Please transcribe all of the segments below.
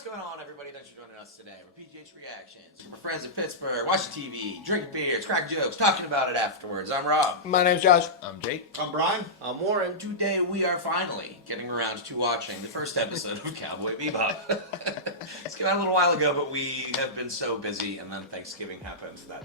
What's going on, everybody? Thanks for joining us today. We're PGH Reactions. We're friends in Pittsburgh, watching TV, drinking beers, cracking jokes, talking about it afterwards. I'm Rob. My name's Josh. I'm Jake. I'm Brian. I'm Warren. Today we are finally getting around to watching the first episode of Cowboy Bebop. This came out a little while ago, but we have been so busy, and then Thanksgiving happened that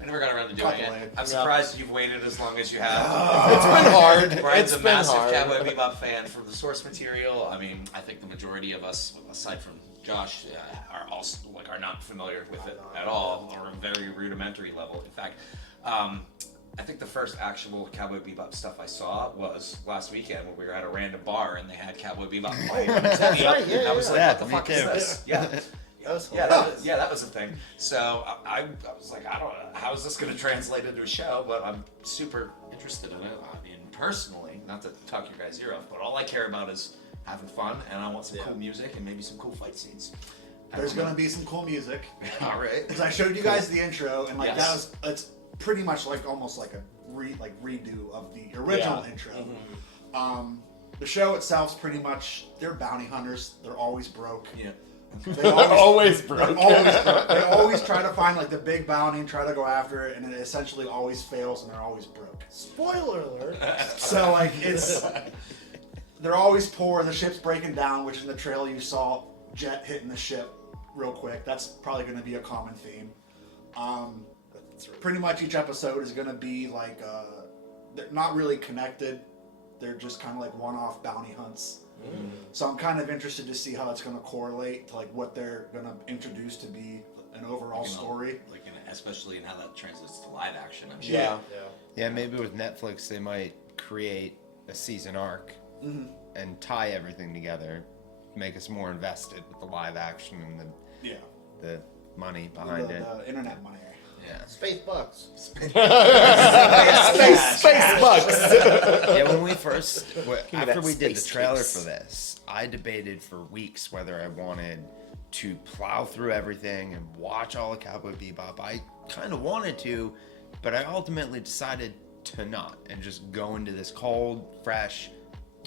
I never got around to doing it. I'm surprised you've waited as long as you have. It's been hard. Brian's a massive Cowboy Bebop fan from the source material. I mean, I think the majority of us, aside from Josh, are not familiar with it at all, or a very rudimentary level. In fact, I think the first actual Cowboy Bebop stuff I saw was last weekend when we were at a random bar and they had Cowboy Bebop playing. That's right. Yeah, I was like, what the fuck is this? Yeah. That was a thing. So I was like, I don't know, how is this going to translate into a show? But I'm super interested in it. I mean, personally, not to talk your guys' ear off, but all I care about is having fun, and I want some cool music and maybe some cool fight scenes. There's gonna be some cool music. All right. Because I showed you guys the intro, and it's pretty much like almost like a redo of the original intro. Mm-hmm. The show itself's pretty much, they're bounty hunters. They're always broke. Yeah. They're always broke. They always try to find like the big bounty and try to go after it, and it essentially always fails, and they're always broke. Spoiler alert. So like they're always poor. The ship's breaking down, which in the trailer you saw Jet hitting the ship real quick. That's probably going to be a common theme. Pretty much each episode is going to be like they're not really connected. They're just kind of like one-off bounty hunts. Mm. So I'm kind of interested to see how that's going to correlate to like what they're going to introduce to be an overall story. Like especially in how that translates to live action. I'm sure. Yeah, maybe with Netflix they might create a season arc and tie everything together, make us more invested with the live action and the money behind it. The internet money. Yeah. Space bucks. Space bucks. Yeah, when we first, after we did the trailer for this, I debated for weeks whether I wanted to plow through everything and watch all of Cowboy Bebop. I kind of wanted to, but I ultimately decided to not and just go into this cold, fresh.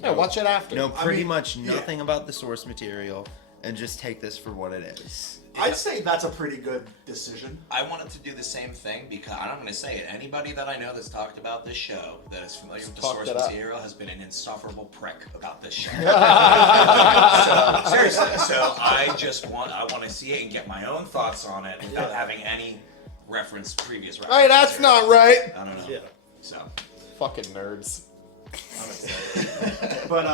Yeah, watch it after. Pretty much nothing about the source material and just take this for what it is. I'd say that's a pretty good decision. I wanted to do the same thing because, and I'm going to say it, anybody that I know that's talked about this show that is familiar with the source material has been an insufferable prick about this show. Seriously, so I want to see it and get my own thoughts on it without having any previous reference. Hey, that's not right. I don't know. Yeah. So. Fucking nerds. But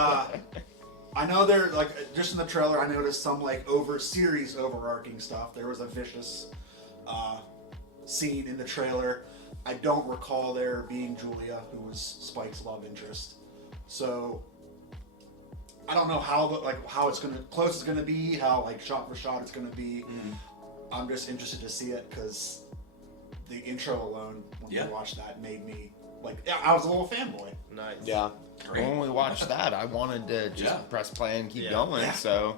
I know they're like, just in the trailer I noticed some like overarching stuff. There was a vicious scene in the trailer. I don't recall there being Julia, who was Spike's love interest. So I don't know how it's close it's gonna be, how like shot for shot it's gonna be. I'm just interested to see it because the intro alone, when we watched that, made me I was a little fanboy. Nice. Yeah. Great. When we watched that, I wanted to just press play and keep going. Yeah. So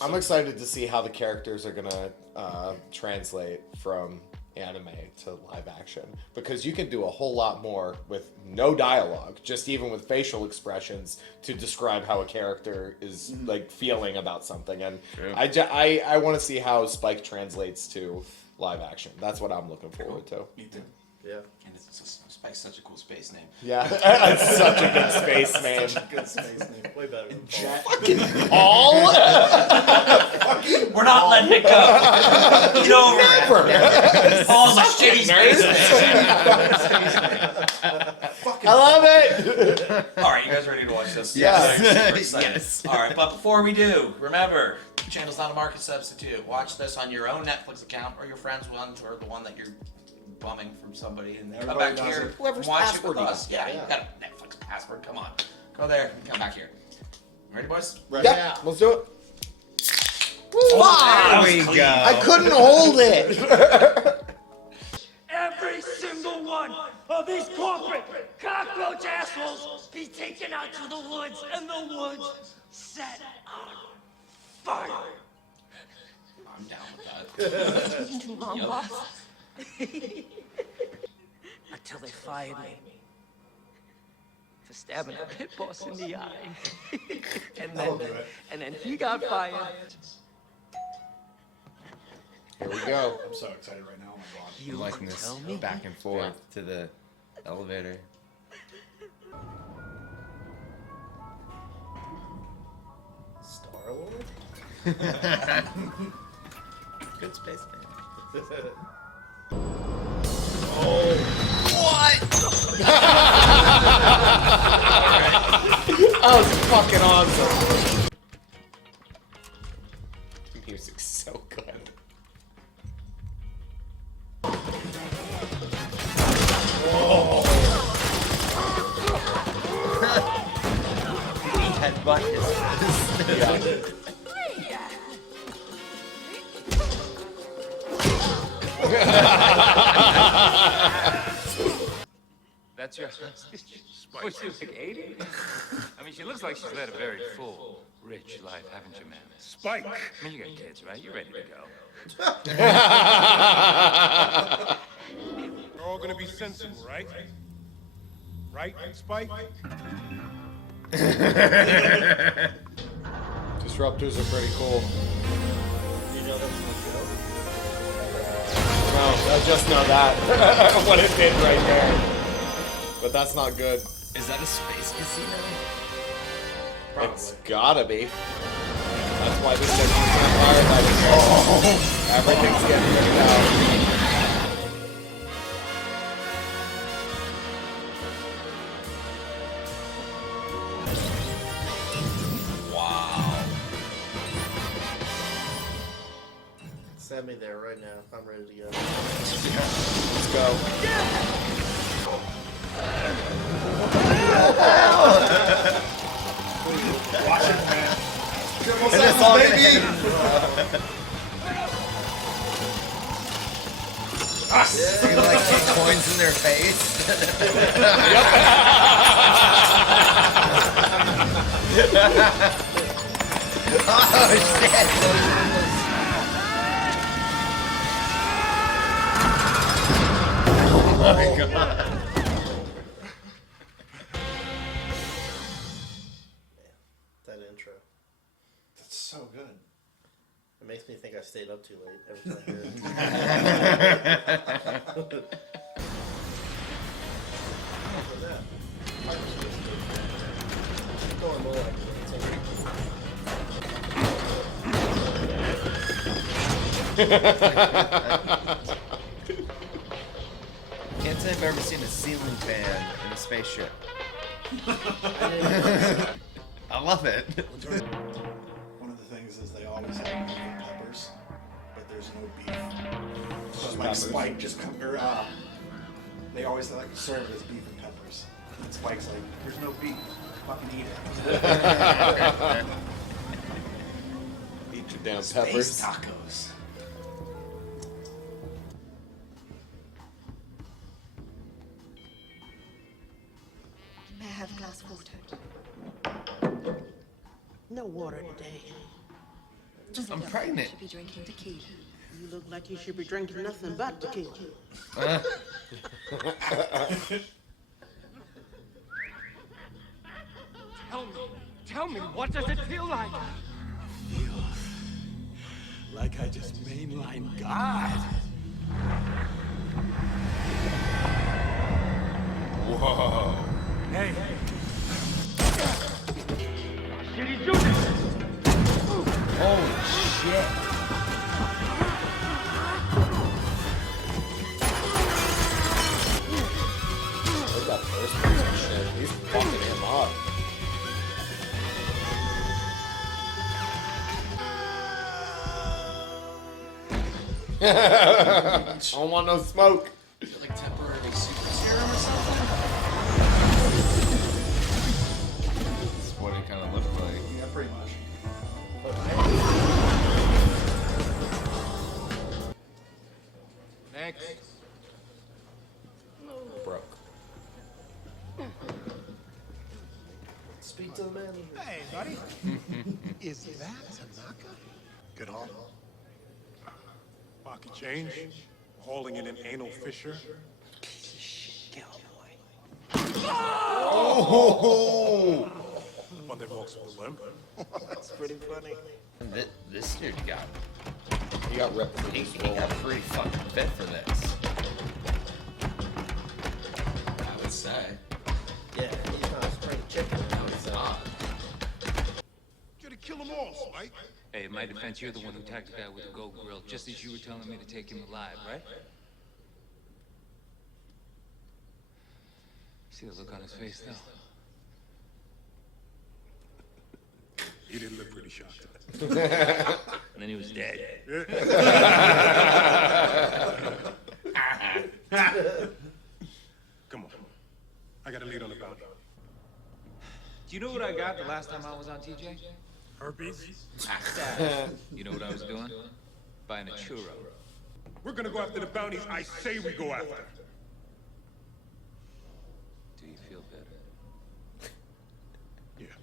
I'm excited to see how the characters are gonna translate from anime to live action, because you can do a whole lot more with no dialogue, just even with facial expressions to describe how a character is like feeling about something. And I want to see how Spike translates to live action. That's what I'm looking forward to. Me too. Yeah. And Spike's such a cool space name. Yeah. It's such a good space name. Such a good space name. Way better than Jet. Fucking Paul. We're not letting it go. Get over it. Paul's a shitty space name. I love it. All right, you guys ready to watch this? Yes. Yes. All right, but before we do, remember, the channel's not a market substitute. Watch this on your own Netflix account or your friend's one, or the one that you're bumming from somebody, and then come back here. Whoever's watch it with us. Yeah, you got a Netflix password. Come on, go there and come back here. Ready, boys? Ready. Yeah, let's do it. There we go. I couldn't hold it. Every single one of these corporate cockroach assholes be taken out to the woods, and the woods set on fire. I'm down with that. Too long, boss. Until they fired me for stabbing a pit boss in the eye. And then he got fired Here we go. I'm so excited right now. Oh my god. I'm liking this back and forth to the elevator. Star-Lord? Good space man. That was fucking awesome. The music's so good. Headbutt is That's your hostage? What, she's like 80? I mean, she looks like she's led a very full, rich life, haven't you, man? Spike! I mean, you got kids, right? You're ready to go. You're all gonna be sensible, right? Right, Spike? Disruptors are pretty cool. You know that's the show? No, I just know that. What it did right there. But that's not good. Is that a space casino? It's gotta be. That's why this says he's on fire by the Everything's getting ripped out. Wow. Send me there right now. I'm ready to go. Let's go. Watch it, man. Triple And it's sevens, all baby! You like kick coins in their face? Oh shit! Oh my god. That intro. That's so good. It makes me think I stayed up too late every time I hear it. Going more like Can't say I've ever seen a ceiling fan in a spaceship. I love it. One of the things is they always have beef and peppers, but there's no beef. So like peppers. Spike just come or they always like serve it as beef and peppers. And Spike's like, there's no beef. Fucking eat it. Eat your damn Space peppers. tacos. May I have a glass of water? No water today. I'm pregnant. Should be drinking tequila. You look like you should be drinking nothing but tequila. Tell me, what does it feel like? Like I just mainline God. Whoa. Hey, Holy shit. Look at that first person shit. He's fucking him up. I don't want no smoke. Like temporary super serum or something? That's what it kind of looked like. Yeah, pretty much. Next. Broke. Speak to the man. hey, buddy. Is that Tanaka? Get on. Pocket change. Hauling in an anal fissure. Oh! One that walks with a limp. That's pretty funny. This dude got He got ripped for He this role. got pretty fucking fit for this. I would say. Yeah, he's not a spring chicken. So. Gotta kill them all, Spike. Hey, in my defense, you're the one who attacked the guy with the gold grill, just as you were telling me to take him alive, right? See the look on his face, though? He didn't look pretty shocked. And then he was dead. Come on. I got a lead on the bounty. Do you know what I got the last time I was on TJ? Herpes? You know what I was doing? Buying a churro. We're gonna go after the bounties I say we go after. Do you feel better? Yeah.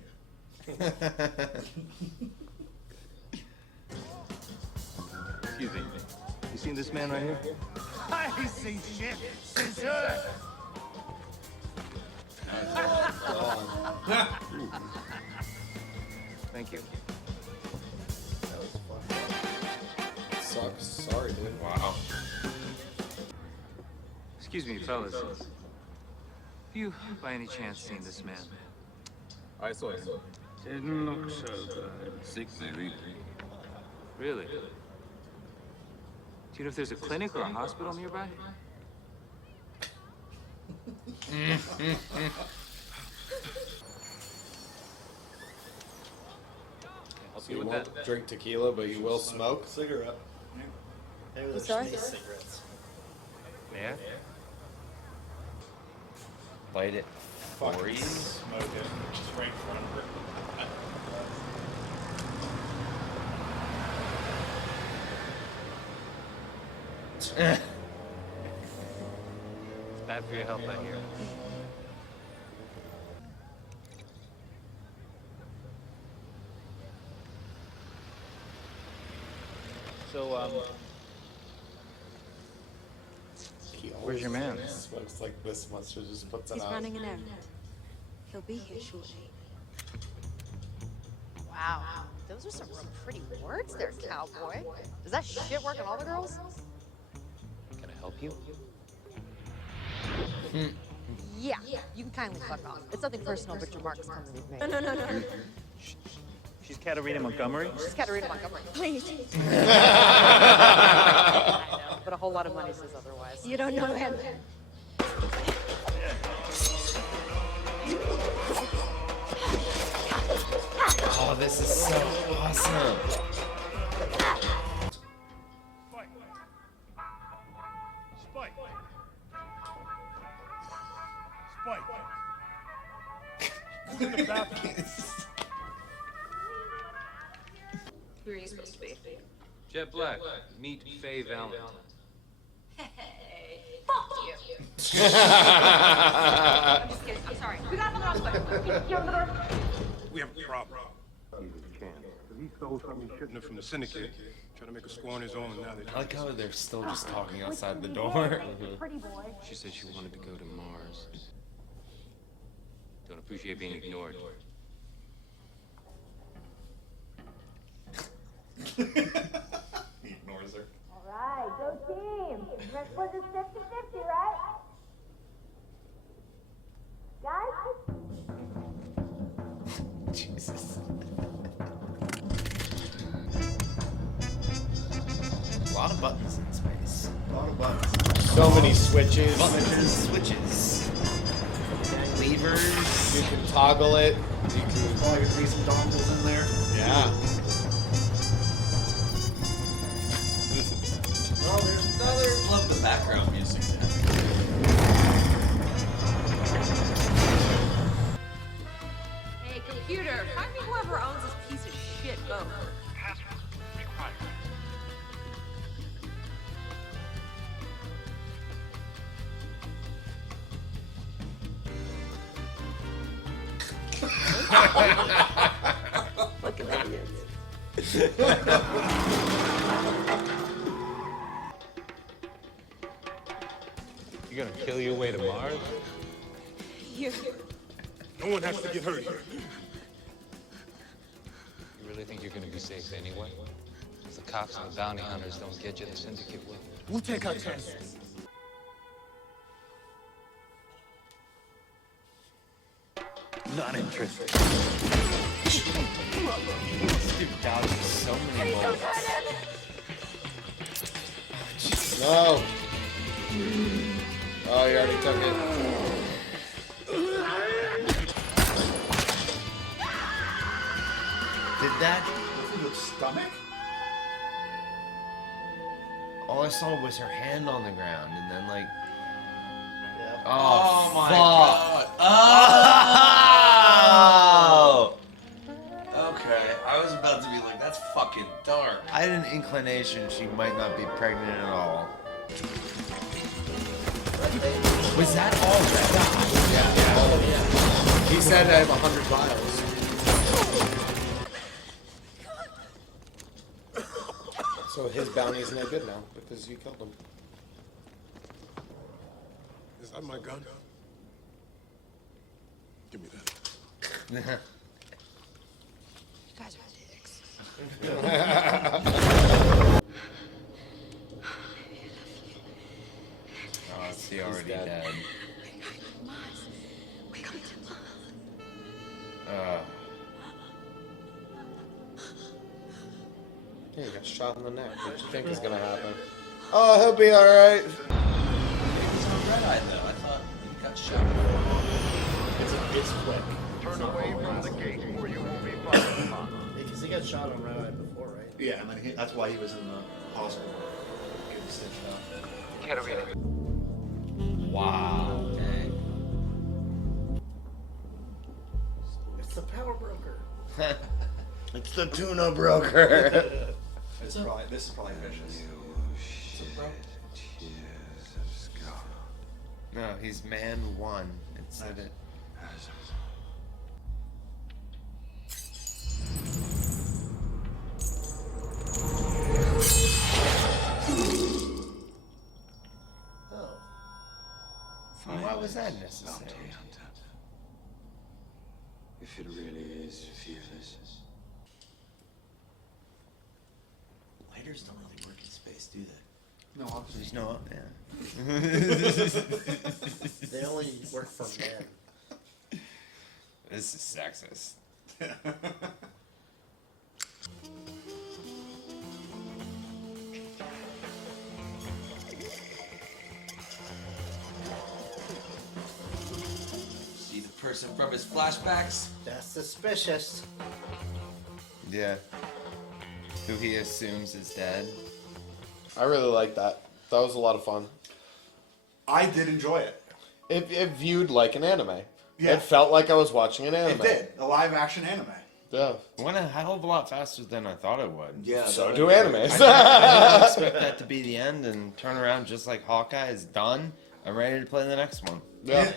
Excuse me. You seen this man right here? I ain't seen shit since her. Thank you. Sucks. Sorry, dude. Wow. Excuse me, fellas. Have you, by any chance, seen this man? I saw him. Didn't look so good. Sick, maybe. Really? Do you know if there's a clinic or a hospital nearby? Help So you you with won't that? drink tequila, but you will smoke? Cigarette. Maybe those sorry? nice cigarettes. Yeah? Light it for Fucking you. smoke it. Just right in front of her. It's bad for your health, I hear. So, He Where's your man? always smokes like this much, so just puts it He's out. running an errand. He'll be here shortly. Wow, those are some real pretty words there, cowboy. Does that shit work on all the girls? can I help you? Yeah, you can kindly fuck off. It's nothing personal, but your marks come with me. No. She's Katarina Montgomery? She's Katarina Montgomery. Please. I know, but a whole lot of money says otherwise. You don't know him. Oh, this is so awesome. Spike. Spike. Spike. Who's in the bathroom? Who are you supposed to be? Jet Black, meet Faye Valentine. Hey, fuck you. I'm just kidding. I'm sorry. We got another hospital. We have a problem. He stole something he shouldn't have from the syndicate. Trying to make a score on his own, and now they're I like how they're still just talking outside the door. Pretty boy. She said she wanted to go to Mars. Don't appreciate being ignored. He ignores her. All right, go team. We're gonna split this 50-50, right? Guys? Jesus. A lot of buttons in space. A lot of buttons. So many switches. Buttons and switches. Levers. You can toggle it. You can, Probably could be some dongles in there. yeah. Oh, there's another. Love the background music. Hey, computer, find me whoever owns this piece of shit boat. Password required. Fucking idiots. You're gonna kill your way to Mars? You. No one has to get hurt here. You really think you're gonna be safe anyway? As a cops and the bounty hunters don't get you, the syndicate will. We'll take our chances. Not interested. Dude, dodges so many bullets. No. Oh, you already took it. Did that? Through the stomach? All I saw was her hand on the ground, and then like. Yeah. Oh my fuck. god. Oh! Okay, I was about to be like, that's fucking dark. I had an inclination she might not be pregnant at all. Was that all that? Yeah. He said I have 100 vials. So his bounty's no good now because you killed him. Is that my gun? Give me that. You guys are dicks. Oh, is he already dead? We got to Yeah, he got shot in the neck. What do you think is gonna happen? Oh, he'll be alright. He was on red-eyed though, I thought he got shot. It's quick. Turn away from the gate or you will be fired upon. Because he got shot on Red Eye before, right? Yeah, and then that's why he was in the hospital. Getting stitched up. Ketamine. Wow. It's the power broker. It's the tuna broker. This is probably vicious. No, he's man one. It said it. Oh. Why was that necessary? If it really is fearless. Lighters don't really work in space, do they? No, obviously. There's no up there. They only work for men. This is sexist. See the person from his flashbacks? That's suspicious. Yeah. Who he assumes is dead. I really like that. That was a lot of fun. I did enjoy it. It viewed like an anime. Yeah. It felt like I was watching an anime. It did. A live action anime. Yeah. It went a hell of a lot faster than I thought it would. Yeah. So do animes. I didn't expect that to be the end and turn around just like Hawkeye is done. I'm ready to play the next one. Yeah.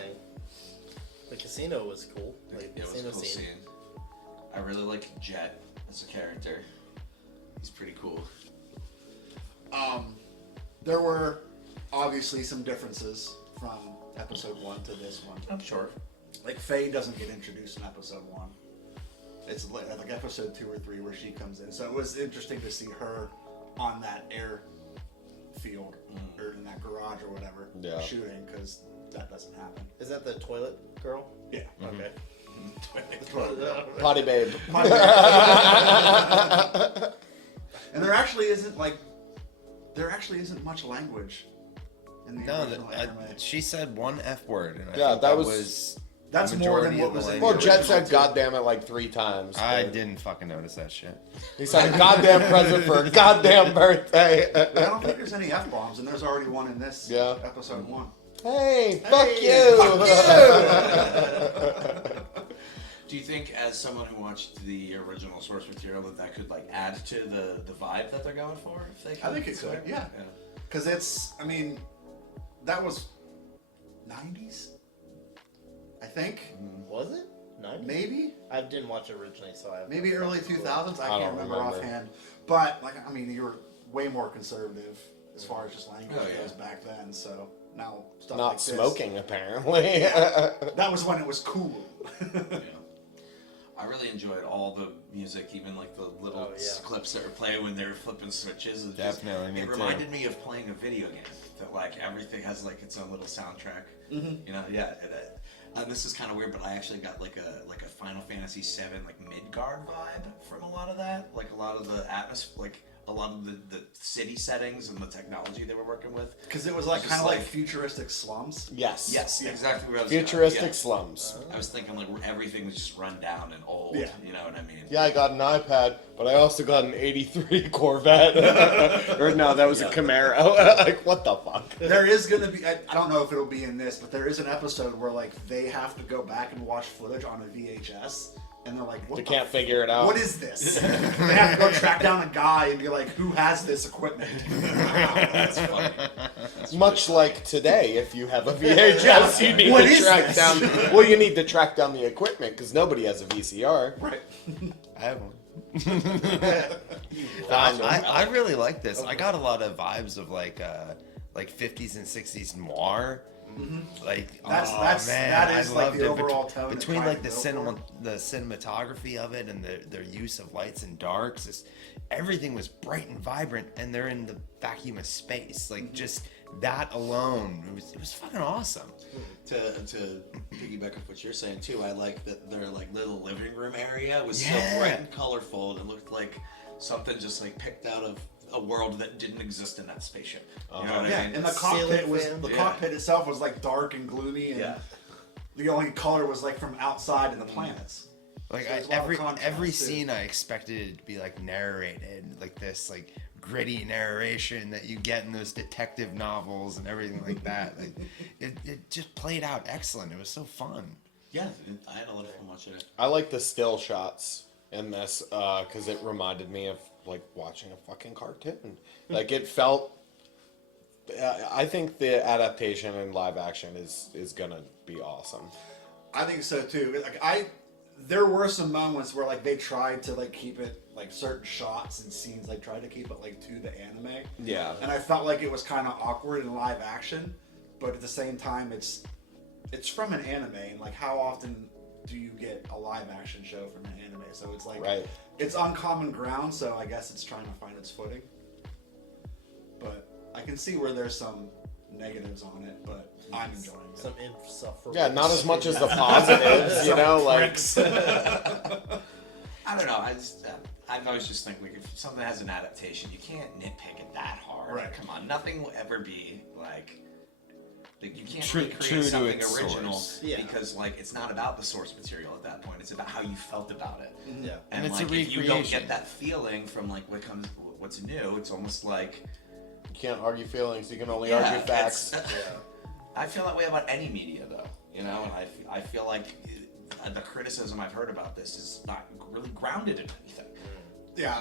The casino was cool. Like, the It was casino a cool scene. scene. I really like Jet as a character. He's pretty cool. There were obviously some differences from episode 1 to this one. I'm sure. Like Faye doesn't get introduced in episode 1. It's like episode 2 or 3 where she comes in. So it was interesting to see her on that airfield or in that garage or whatever shooting, because that doesn't happen. Is that the toilet girl? Yeah. Okay. Potty babe. Potty babe. And there actually isn't much language in the original anime. She said one F word. And I Yeah, think that was was that's the more than majority what of the was in language. Well, Jet said original, too. "goddamn it" like 3 times. I but didn't fucking notice that shit. He said "goddamn present for a goddamn birthday." I don't think there's any F bombs, and there's already one in this episode 1. Hey, fuck you! Do you think, as someone who watched the original source material, that could like add to the vibe that they're going for? If they could? I think it could, yeah. Because that was 90s, I think. Was it? 90s? Maybe. I didn't watch it originally, so I Maybe early 2000s. I don't can't remember offhand. But you were way more conservative as far as just language goes back then. So now stuff Not like this. smoking, apparently. That was when it was cool. I I really enjoyed all the music, even like the little clips that were playing when they were flipping switches. Definitely, It reminded me of playing a video game. That like everything has like its own little soundtrack. You know, this is kind of weird, but I actually got like a Final Fantasy VII like Midgard vibe from a lot of that. Like a lot of the atmosphere, like a lot of the city settings and the technology they were working with. Because it was like kind of like futuristic slums. Yes, exactly what I was futuristic slums. I was thinking like everything was just run down and old. Yeah. You know what I mean? Yeah, I got an iPad, but I also got an '83 Corvette. Or no, that was a Camaro. Like, what the fuck? There is gonna be. I don't know if it'll be in this, but there is an episode where like they have to go back and watch footage on a VHS. And they're like, what They can't figure it out. What is this? They have to go track down a guy and be like, who has this equipment? That's funny. Much like today, if you have a VHS, you need to track down. Well, you need to track down the equipment because nobody has a VCR. Right. I have one. I really like this. I got a lot of vibes of like 50s and 60s noir. Like that is like the overall tone. Between like the cinematography of it and their use of lights and darks, everything was bright and vibrant, and they're in the vacuum of space. Like just that alone, it was fucking awesome. To piggyback off what you're saying too, I like that their like little living room area was so bright and colorful. It looked like something just like picked out of a world that didn't exist in that spaceship. You know what I mean? And the cockpit itself was like dark and gloomy, and the only color was like from outside and the planets. Like So every scene, I expected it to be like narrated, like this like gritty narration that you get in those detective novels and everything like that. Like it just played out excellent. It was so fun. Yeah, I had a lot of fun watching it. I like the still shots in this because it reminded me of like watching a fucking cartoon. Like it felt. I think the adaptation in live action is gonna be awesome. I think so too. Like there were some moments where like they tried to like keep it like certain shots and scenes like tried to keep it like to the anime. Yeah. And I felt like it was kind of awkward in live action, but at the same time it's from an anime, and like how often do you get a live action show from an anime? So it's like it's uncommon ground, so I guess it's trying to find its footing. But I can see where there's some negatives on it, but I'm enjoying it. Some insufferable. Yeah, not as much as the positives, you know, like. I don't know. I always just think like if something has an adaptation, you can't nitpick it that hard. Right. Come on, nothing will ever be like you can't True recreate to something its original source. because like it's not about the source material at that point. It's about how you felt about it. Yeah. And it's like a if you don't recreation. get that feeling from like what's new, it's almost like You can't argue feelings. You can only argue facts. I feel that way about any media, though. You know, and I feel like the criticism I've heard about this is not really grounded in anything. Yeah,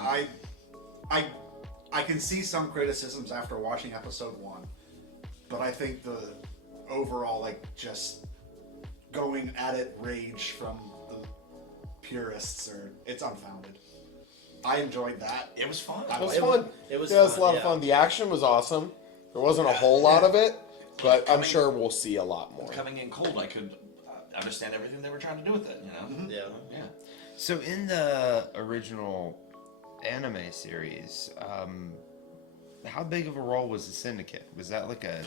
I can see some criticisms after watching episode 1, but I think the overall like just going at it rage from the purists it's unfounded. I enjoyed that. It was fun. It was fun. It was a fun, lot of fun. The action was awesome. There wasn't a whole lot of it, but I'm sure we'll see a lot more. Coming in cold, I could understand everything they were trying to do with it. You know? Yeah. So in the original anime series, how big of a role was the Syndicate? Was that like a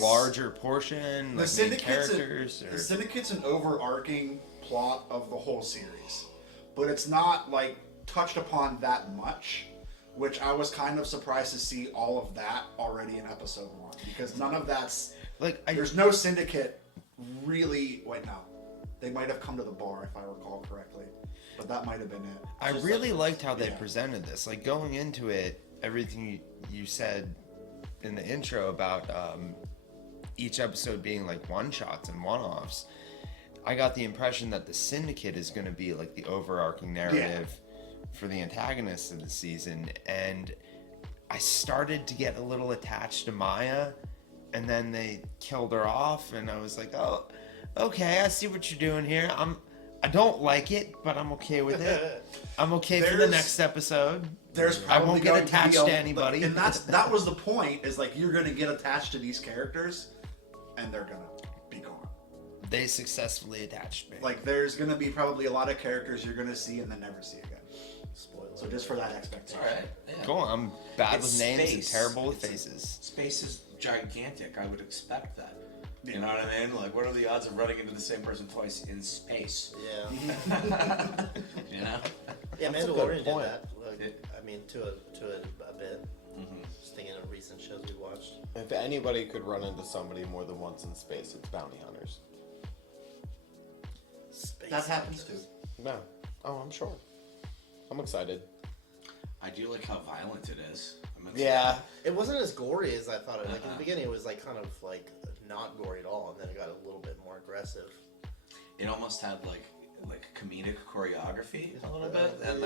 larger portion? The like Syndicate's an overarching plot of the whole series, but it's not like touched upon that much, which I was kind of surprised to see all of that already in episode 1, because none of that's like there's no Syndicate really. Wait, no, they might have come to the bar if I recall correctly, but that might have been it. I really liked how they presented this. Like going into it, everything you said in the intro about each episode being like one-shots and one-offs, I got the impression that the Syndicate is going to be like the overarching narrative for the antagonists of the season, and I started to get a little attached to Maya, and then they killed her off, and I was like, oh, okay, I see what you're doing here. I don't like it, but I'm okay with it. I'm okay for the next episode. There's probably I won't get attached to anybody. And that was the point, is like you're gonna get attached to these characters and they're gonna be gone. They successfully attached me. Like, there's gonna be probably a lot of characters you're gonna see and then never see again. Spoiler. So just for that expectation. All right. Yeah. Cool. I'm bad It's with names space. and terrible with faces. Space is gigantic. I would expect that. You know what I mean? Like, what are the odds of running into the same person twice in space? Yeah. You know? Yeah, That's a good Mandalorian did point. that. Like, I mean, to a bit. Just thinking of recent shows we watched. If anybody could run into somebody more than once in space, it's bounty hunters. Space That happens too. No. Oh, I'm sure. I'm excited. I do like how violent it is. Yeah. It wasn't as gory as I thought it. Like in the beginning, it was like kind of like not gory at all, and then it got a little bit more aggressive. It almost had like comedic choreography a little bit, and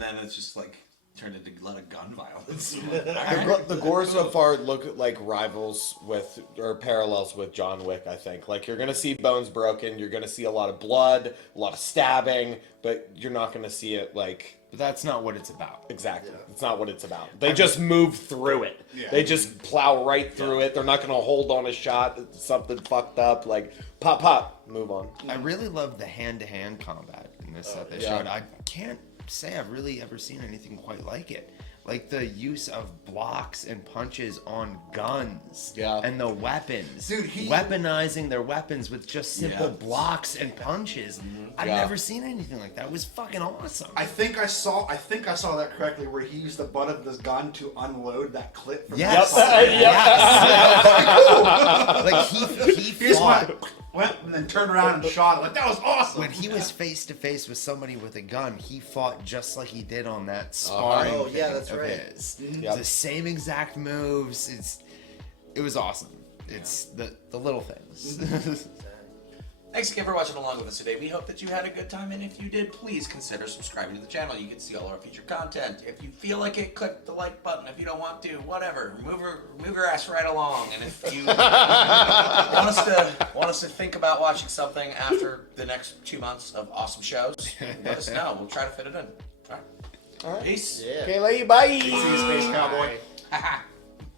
then it's just like turned into a lot of gun violence. The gore so far look like rivals with or parallels with John Wick. I think like you're gonna see bones broken, you're gonna see a lot of blood, a lot of stabbing, but you're not gonna see it like. But that's not what it's about. Exactly. It's not what it's about. They just move through it. Yeah. They just plow right through it. They're not going to hold on a shot, something fucked up, like pop, pop, move on. I really love the hand-to-hand combat in this that they showed. I can't say I've really ever seen anything quite like it. Like the use of blocks and punches on guns. Yeah. And the weapons. Dude, weaponizing their weapons with just simple blocks and punches. I've never seen anything like that. It was fucking awesome. I think I saw that correctly, where he used the butt of this gun to unload that clip from Yes. that Like he just fought. went and then turned around and shot it. Like, that was awesome. When he was face to face with somebody with a gun, he fought just like he did on that sparring Oh, thing yeah, that's of right. his. It's the same exact moves. It was awesome. It's the little things. Thanks again for watching along with us today. We hope that you had a good time, and if you did, please consider subscribing to the channel. You can see all our future content. If you feel like it, click the like button. If you don't want to, whatever. Move your ass right along. And if you want us to think about watching something after the next 2 months of awesome shows, let us know. We'll try to fit it in. All right. All right. Peace. Yeah. Okay, lady, bye. See you, Space Cowboy. Haha.